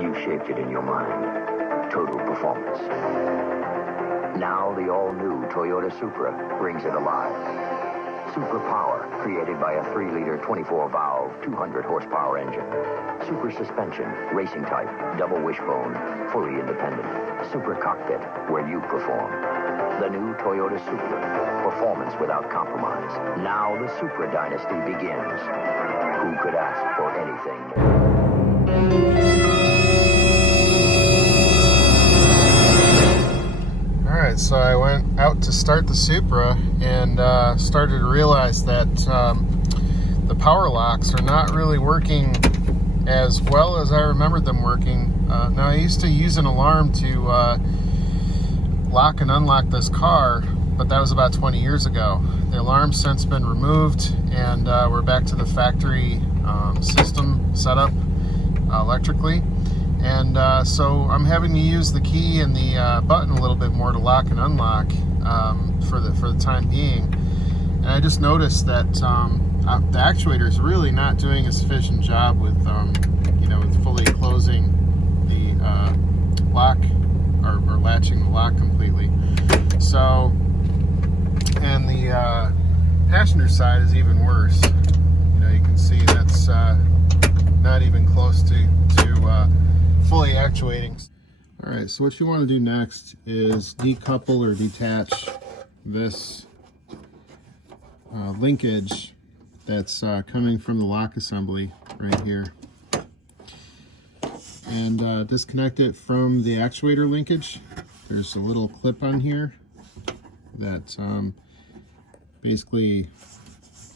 You shaped it in your mind. Total performance. Now the all-new Toyota Supra brings it alive. Super power, created by a 3-liter 24-valve, 200-horsepower engine. Super suspension, racing type, double wishbone, fully independent. Super cockpit, where you perform. The new Toyota Supra. Performance without compromise. Now the Supra dynasty begins. Who could ask for anything more? Alright, so I went out to start the Supra and started to realize that the power locks are not really working as well as I remembered them working. Now, I used to use an alarm to lock and unlock this car, but that was about 20 years ago. The alarm's since been removed, and we're back to the factory system setup electrically. And so I'm having to use the key and the button a little bit more to lock and unlock for the time being. And I just noticed that the actuator is really not doing a sufficient job with with fully closing the lock or latching the lock completely. So, and the passenger side is even worse. You can see that's not even close to fully actuating. All right, so what you want to do next is decouple or detach this linkage that's coming from the lock assembly right here, and disconnect it from the actuator linkage. There's a little clip on here that basically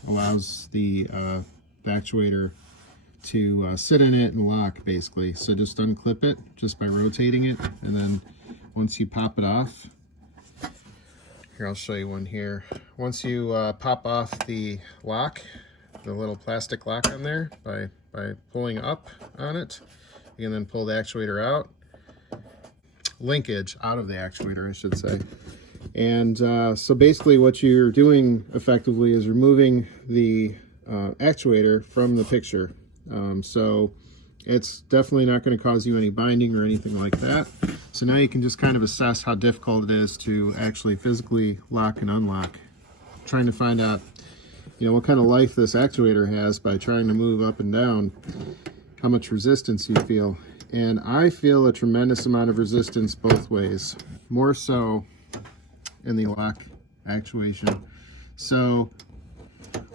allows the actuator to sit in it and lock, basically. So just unclip it just by rotating it, and then once you pop it off, here, I'll show you one here. Once you pop off the lock, the little plastic lock on there, by pulling up on it, you can then pull the actuator out, linkage out of the actuator, I should say. And so basically what you're doing effectively is removing the actuator from the picture. So it's definitely not going to cause you any binding or anything like that. So now you can just kind of assess how difficult it is to actually physically lock and unlock. Trying to find out, what kind of life this actuator has by trying to move up and down, how much resistance you feel. And I feel a tremendous amount of resistance both ways, more so in the lock actuation. So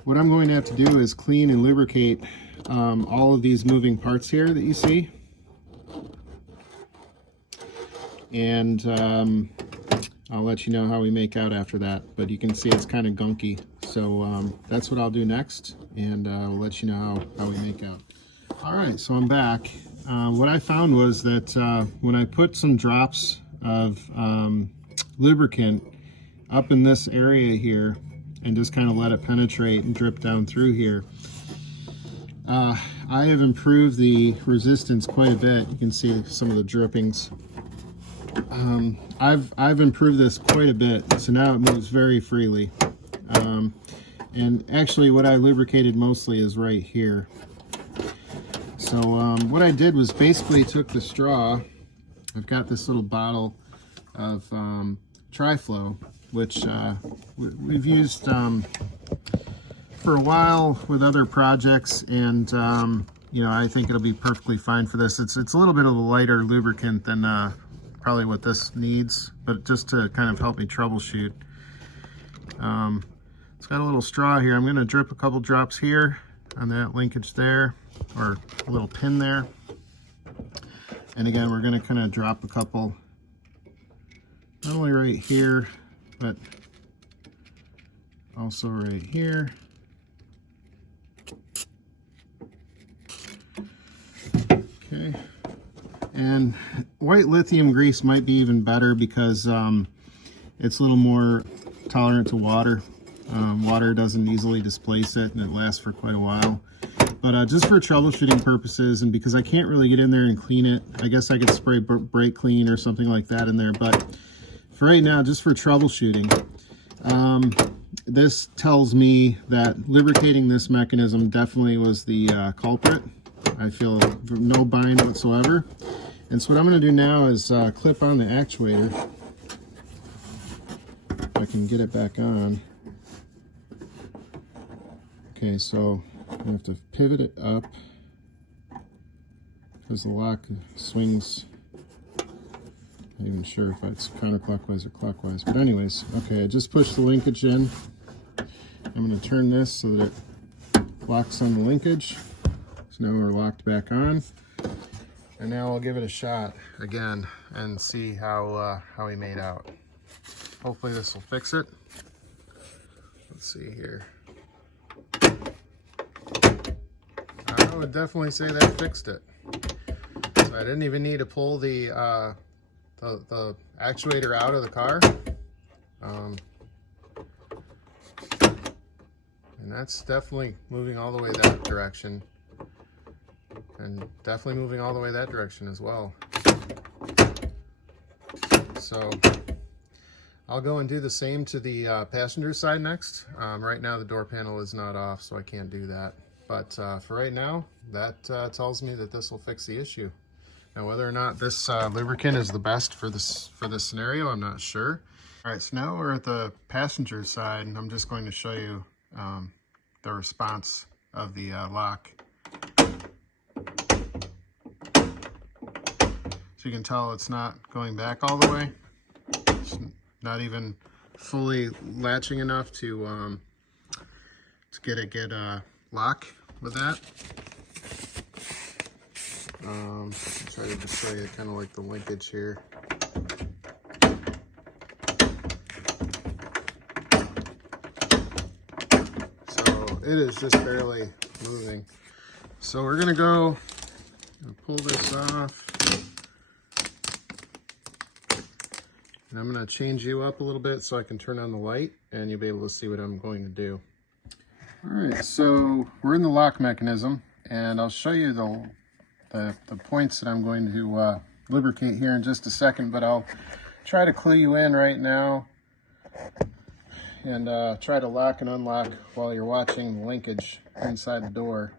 what I'm going to have to do is clean and lubricate all of these moving parts here that you see, and I'll let you know how we make out after that, but you can see it's kind of gunky. So that's what I'll do next, and we'll let you know how we make out. All right, so I'm back. What I found was that when I put some drops of lubricant up in this area here and just kind of let it penetrate and drip down through here, I have improved the resistance quite a bit. You can see some of the drippings. I've improved this quite a bit, so now it moves very freely. And actually what I lubricated mostly is right here. So what I did was basically took the straw. I've got this little bottle of Tri-Flow, which we've used for a while with other projects, and I think it'll be perfectly fine for this. It's a little bit of a lighter lubricant than probably what this needs, but just to kind of help me troubleshoot. It's got a little straw here. I'm going to drip a couple drops here on that linkage there, or a little pin there, and again we're going to kind of drop a couple, not only right here but also right here. Okay, and white lithium grease might be even better because it's a little more tolerant to water. Water doesn't easily displace it, and it lasts for quite a while. But just for troubleshooting purposes, and because I can't really get in there and clean it, I guess I could spray brake clean or something like that in there. But for right now, just for troubleshooting, this tells me that lubricating this mechanism definitely was the culprit. I feel no bind whatsoever. And so what I'm going to do now is clip on the actuator. If I can get it back on. Okay, so I have to pivot it up because the lock swings. Not even sure if it's counterclockwise or clockwise, but anyways, okay, I just pushed the linkage in. I'm going to turn this so that it locks on the linkage. So now we're locked back on, and now I'll give it a shot again and see how he made out. Hopefully this will fix it. Let's see here. I would definitely say that fixed it. So I didn't even need to pull the actuator out of the car. And that's definitely moving all the way that direction. And definitely moving all the way that direction as well. So I'll go and do the same to the passenger side next. Right now the door panel is not off, so I can't do that. But for right now, that tells me that this will fix the issue. Now, whether or not this lubricant is the best for this scenario, I'm not sure. All right, so now we're at the passenger side, and I'm just going to show you the response of the lock. So you can tell it's not going back all the way. It's not even fully latching enough to get a good lock with that. I'll try to just show you kind of like the linkage here. So it is just barely moving. So we're gonna go and pull this off. And I'm gonna change you up a little bit so I can turn on the light and you'll be able to see what I'm going to do. All right, so we're in the lock mechanism, and I'll show you the points that I'm going to lubricate here in just a second, but I'll try to clue you in right now and try to lock and unlock while you're watching the linkage inside the door.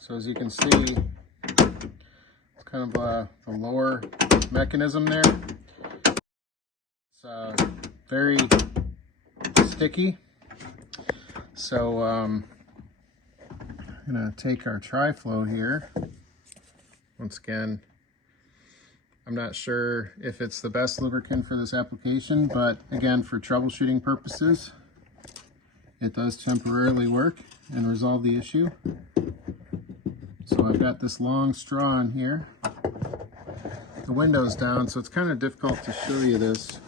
So as you can see, it's kind of the lower mechanism there. It's very sticky. So I'm gonna take our tri-flow here. Once again, I'm not sure if it's the best lubricant for this application, but again, for troubleshooting purposes, it does temporarily work and resolve the issue. So I've got this long straw in here. The window's down, so it's kind of difficult to show you this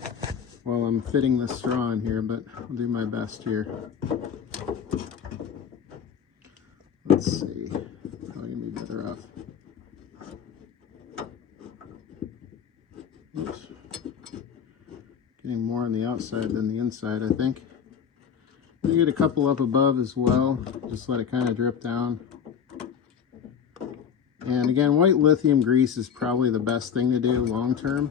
while I'm fitting this straw in here, but I'll do my best here. Let's see, probably gonna be better off. Oops. Getting more on the outside than the inside, I think. You get a couple up above as well, just let it kind of drip down. And again, white lithium grease is probably the best thing to do long term.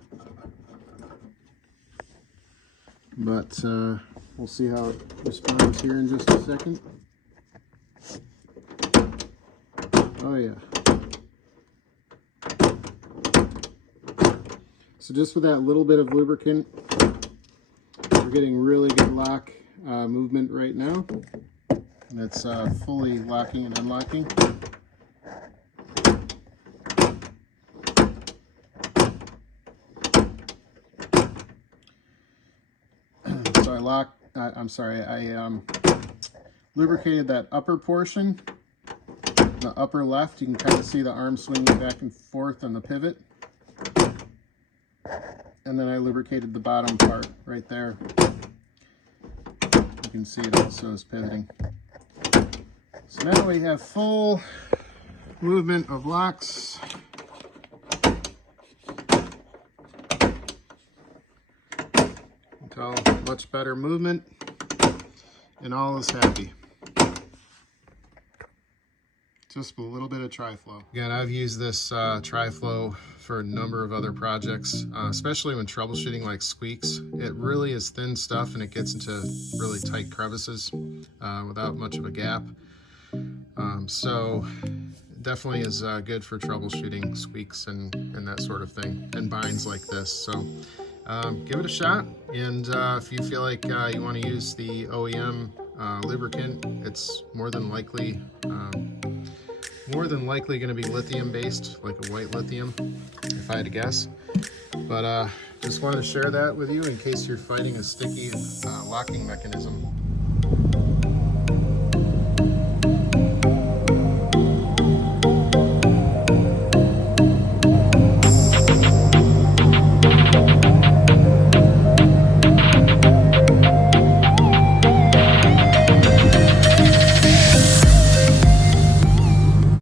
But we'll see how it responds here in just a second. Oh yeah. So just with that little bit of lubricant, we're getting really good lock movement right now. And it's fully locking and unlocking. So I lubricated that upper portion, the upper left. You can kind of see the arm swinging back and forth on the pivot. And then I lubricated the bottom part right there. You can see it also is pivoting. So now we have full movement of locks. Tell much better movement, and all is happy. Just a little bit of tri-flow. Again, I've used this tri-flow for a number of other projects, especially when troubleshooting like squeaks. It really is thin stuff and it gets into really tight crevices without much of a gap. So definitely is good for troubleshooting squeaks and that sort of thing, and binds like this. So give it a shot, and if you feel like you want to use the OEM lubricant, it's more than likely going to be lithium based, like a white lithium, if I had to guess. But just wanted to share that with you in case you're fighting a sticky locking mechanism.